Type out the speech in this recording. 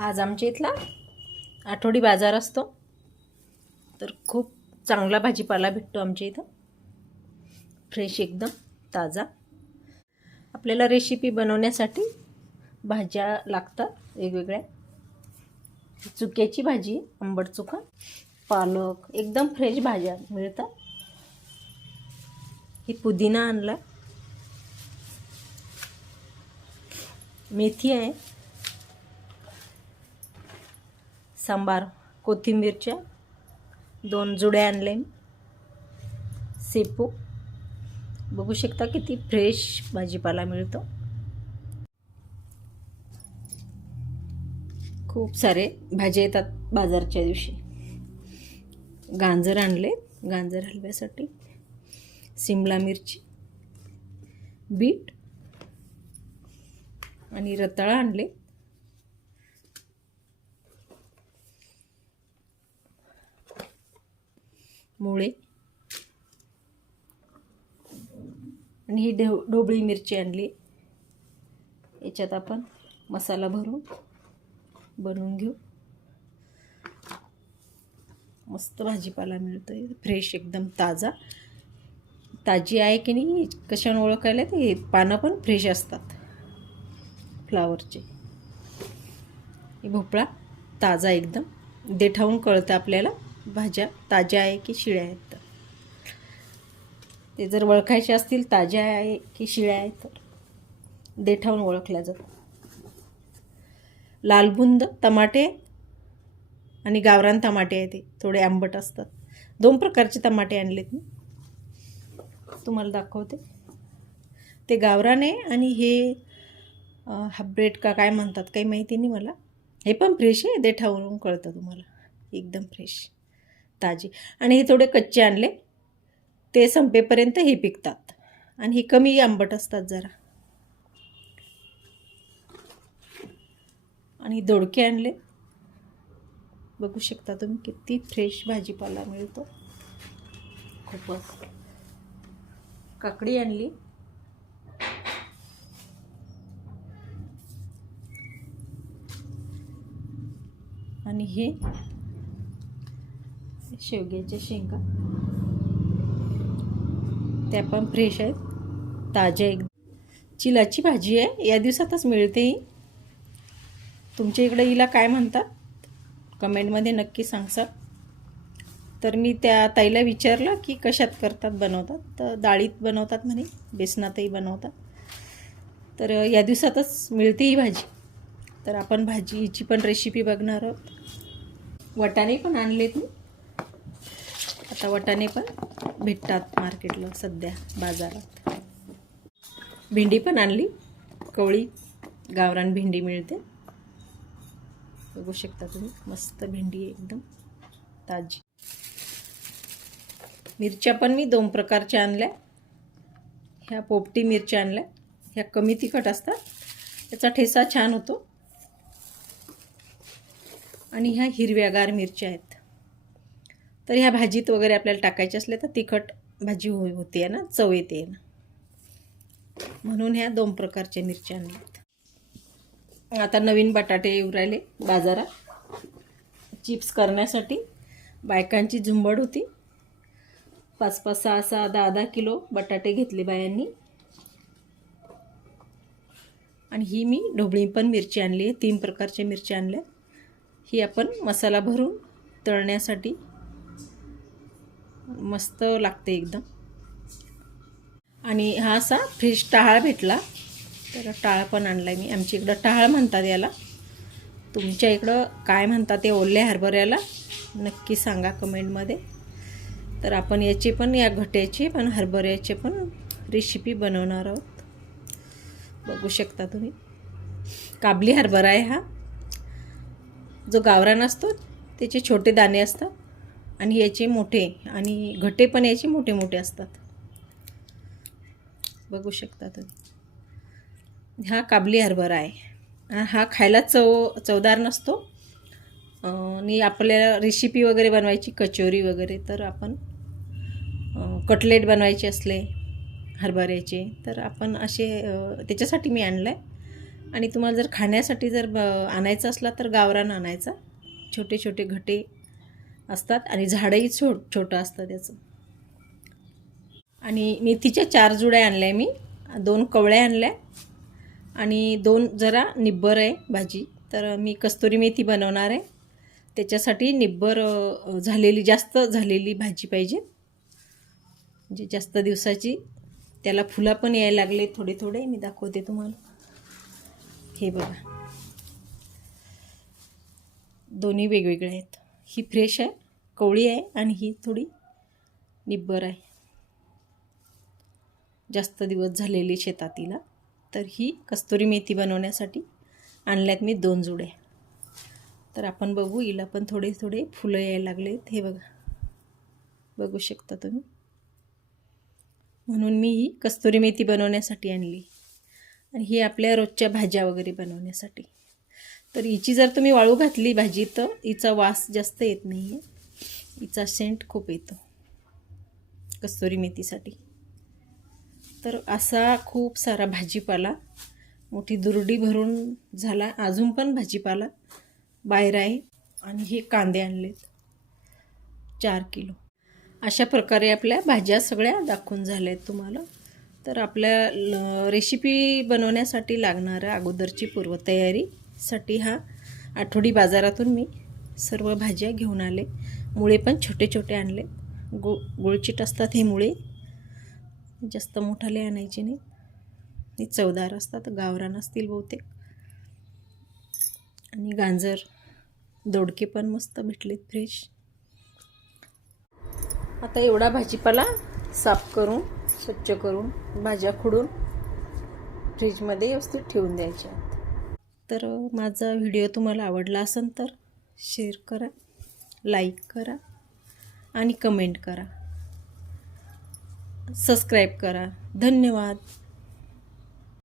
आज आमच्या इथला आठवडी बाजार असतो. तर खूप चांगला भाजीपाला भेटतो आमच्या इथं. फ्रेश एकदम ताजा. आपल्याला रेसिपी बनवण्यासाठी भाज्या लागतात वेगवेगळ्या. चुक्याची भाजी आंबट चुका पालक एकदम फ्रेश भाज्या मिळतात. ही पुदिना आणला. मेथी आहे. सांबार कोथिंबीरच्या दोन जुड्या आणले सेपू. बघू शकता किती फ्रेश भाजीपाला मिळतो. खूप सारे भाज्या येतात बाजारच्या दिवशी. गांजर आणले. गांजर हलव्यासाठी. सिमला मिरची. बीट. आणि रताळा आणले. मुळे. आणि ही ढो ढोबळी मिरची आणली. याच्यात आपण मसाला भरून बनवून घेऊ. मस्त भाजीपाला मिळतो आहे फ्रेश एकदम ताजा. ताजी आहे की नाही कशाने ओळखायला ते पानं पण फ्रेश असतात. फ्लावरचे भोपळा ताजा एकदम. देठावून कळतं आपल्याला. भाज्या ताज्या आहे की शिळ्या आहेत तर? ते जर ओळखायचे असतील ताज्या आहे की शिळ्या आहेत तर? देठावून ओळखल्या जातात. लालबुंद टमाटे आणि गावरान टमाटे आहे ते. थोडे आंबट असतात. दोन प्रकारचे टमाटे आणलेत मी. तुम्हाला दाखवते. ते गावरान आहे आणि हे हाब्रेड का काय म्हणतात काही माहिती नाही मला. हे पण फ्रेश आहे देठावरून कळतं तुम्हाला. एकदम फ्रेश ताजी. आणि हे थोडे कच्चे आणले. ते संपेपर्यंत हे पिकतात. आणि हे कमी आंबट असतात जरा. आणि दोडके आणले. बघू शकता तुम्ही किती फ्रेश भाजीपाला मिळतो. खूपच काकडी आणली. आणि हे शेवग्याच्या शेंगा. त्या पण फ्रेश आहेत. ताज्या एक. चिलाची भाजी आहे. या दिवसातच मिळते ही. तुमच्या इकडे हिला काय म्हणतात? कमेंटमध्ये नक्की सांगसा. तर मी त्या ताईला विचारलं की कशात करतात बनवतात? तर डाळीत बनवतात म्हणे बेसनातही बनवतात. तर या दिवसातच मिळते ही भाजी. तर आपण भाजीची पण रेसिपी बघणार आहोत. वटाणे पण आणलेत मी. आता वटाणे पण भेटतात मार्केटला सध्या बाजारात. भेंडी पण आणली. कवळी गावरान भेंडी मिळते. बघू शकता तुम्ही मस्त भेंडी आहे एकदम ताजी. मिरच्या पण मी दोन प्रकारच्या आणल्या. ह्या पोपटी मिरच्या आणल्या. ह्या कमी तिखट असतात. त्याचा ठेसा छान होतो. आणि ह्या हिरव्यागार मिरच्या आहेत. तर ह्या भाजीत वगैरे आपल्याला टाकायचे असले तर तिखट भाजी हो होते ना चव येते ना. म्हणून ह्या दोन प्रकारच्या मिरच्या आणल्यात. आता नवीन बटाटे येऊ राहिले बाजारात. चिप्स करण्यासाठी बायकांची झुंबड होती. पाच पाच सहा सहा दहा दहा किलो बटाटे घेतले बायांनी. आणि ही मी ढोबळी पण मिरची आणली आहे. तीन प्रकारच्या मिरच्या आणल्या. ही आपण मसाला भरून तळण्यासाठी मस्त लागते एकदम. आणि हा असा फ्रेश टाळ भेटला. तर टाळ पण आणला मी. आमच्या इकडं टाळ म्हणतात याला. तुमच्या इकडं काय म्हणतात ते ओल्या हरभऱ्याला नक्की सांगा कमेंटमध्ये तर आपण याची पण या घट्याची पण हरभऱ्याचे पण रेसिपी बनवणार आहोत. बघू शकता तुम्ही. काबली हरभरा आहे हा. जो गावरान असतो त्याचे छोटे दाणे असतात. आणि याचे मोठे आणि घटे पण याचे मोठे मोठे असतात. बघू शकता तुम्ही. हा काबली हरभरा आहे. हा खायला चव चवदार नसतो. आणि आपल्याला रेसिपी वगैरे बनवायची कचोरी वगैरे तर आपण कटलेट बनवायचे असले हरभऱ्याचे तर आपण असे त्याच्यासाठी मी आणलं आहे आणि तुम्हाला जर खाण्यासाठी जर ब आणायचा असला तर गावरान आणायचा. छोटे छोटे घटे असतात आणि झाडंही छो छोटं असतं त्याचं आणि मेथीच्या चार जुड्या आणल्या मी. दोन कवळ्या आणल्या. आणि दोन जरा निब्बर आहे भाजी. तर मी कस्तुरी मेथी बनवणार आहे. त्याच्यासाठी निब्बर झालेली जास्त झालेली भाजी पाहिजे. म्हणजे जास्त दिवसाची. त्याला फुलं पण यायला लागले थोडे थोडे. मी दाखवते तुम्हाला. हे बघा. दोन्ही वेगवेगळे आहेत. ही फ्रेश आहे कवळी आहे आणि ही थोडी निब्बर आहे. जास्त दिवस झालेली शेतातीला तर ही कस्तुरी मेथी बनवण्यासाठी आणल्यात मी दोन जुडे. तर आपण बघू हिला पण थोडे थोडे फुलं यायला लागलेत. हे बघा. बघू शकता तुम्ही. म्हणून मी ही कस्तुरी मेथी बनवण्यासाठी आणली. आणि ही आपल्या रोजच्या भाज्या वगैरे बनवण्यासाठी. तर हिची जर तुम्ही वाळू घातली भाजी तर हिचा वास जास्त येत नाही आहे हिचा सेंट खूप येतो. कस्तुरी मेथीसाठी. तर असा खूप सारा भाजीपाला मोठी दुरडी भरून झाला अजून पण भाजीपाला बाहेर आहे. आणि हे कांदे आणलेत. चार किलो. अशा प्रकारे आपल्या भाज्या सगळ्या दाखवून झाल्या आहेत तुम्हाला. तर आपल्या ल- रेसिपी बनवण्यासाठी लागणाऱ्या अगोदरची पूर्वतयारी साठी हा आठवडी बाजारातून मी सर्व भाज्या घेऊन आले. मुळे पण छोटे छोटे आणले. गो गुळचिट असतात हे मुळे जास्त मोठाले आणायचे नाही. चवदार असतात गावरान असतील बहुतेक. आणि गाजर दोडके पण मस्त भेटलेत फ्रेश आता एवढा भाजीपाला साफ करून स्वच्छ करून भाज्या खुडून फ्रीजमध्ये व्यवस्थित ठेवून द्यायच्या. तर माझा व्हिडिओ तुम्हाला आवडला असेल तर शेअर करा लाईक करा आणि कमेंट करा. सबस्क्राईब करा. धन्यवाद.